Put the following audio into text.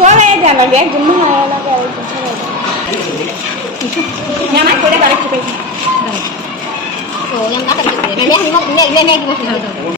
চলে যান আমি একজন ഞാൻ കൂടെ കളിച്ചു പോയി ഓ ഞാൻ കാട്ടിട്ട് ഞാൻ ഞാൻ ഞാൻ ഞാൻ